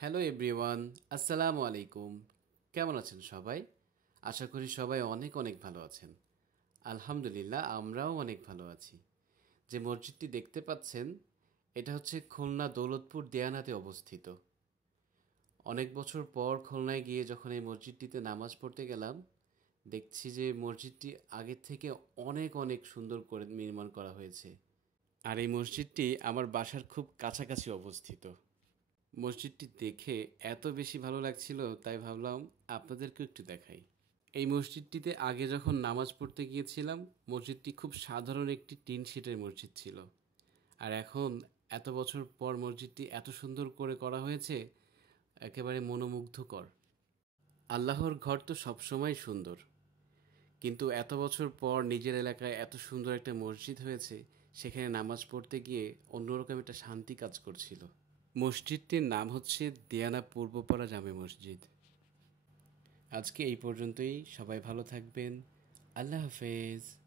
Hello everyone, আসসালামু আলাইকুম। কেমন আছেন সবাই? আশা করি সবাই অনেক অনেক ভালো আছেন। আলহামদুলিল্লাহ, আমরাও অনেক ভালো আছি। যে মসজিদটি দেখতে পাচ্ছেন, এটা হচ্ছে খুলনা দৌলতপুর দেয়ানাতে অবস্থিত। অনেক বছর পর খুলনায় গিয়ে যখন এই মসজিদটিতে নামাজ পড়তে গেলাম, দেখছি যে মসজিদটি আগের থেকে অনেক অনেক সুন্দর করে নির্মাণ করা হয়েছে। আর এই মসজিদটি আমার বাসার খুব কাছাকাছি অবস্থিত। মসজিদটি দেখে এত বেশি ভালো লাগছিল, তাই ভাবলাম আপনাদেরকেও একটু দেখাই। এই মসজিদটিতে আগে যখন নামাজ পড়তে গিয়েছিলাম, মসজিদটি খুব সাধারণ একটি টিন শিটের মসজিদ ছিল। আর এখন এত বছর পর মসজিদটি এত সুন্দর করে করা হয়েছে, একেবারে মনোমুগ্ধকর। আল্লাহর ঘর তো সবসময় সুন্দর, কিন্তু এত বছর পর নিজের এলাকায় এত সুন্দর একটা মসজিদ হয়েছে, সেখানে নামাজ পড়তে গিয়ে অন্যরকম একটা শান্তি কাজ করছিল। মসজিদটির নাম হচ্ছে দেয়ানা পূর্বপাড়া জামে মসজিদ। আজকে এই পর্যন্তই। সবাই ভালো থাকবেন। আল্লাহ হাফেজ।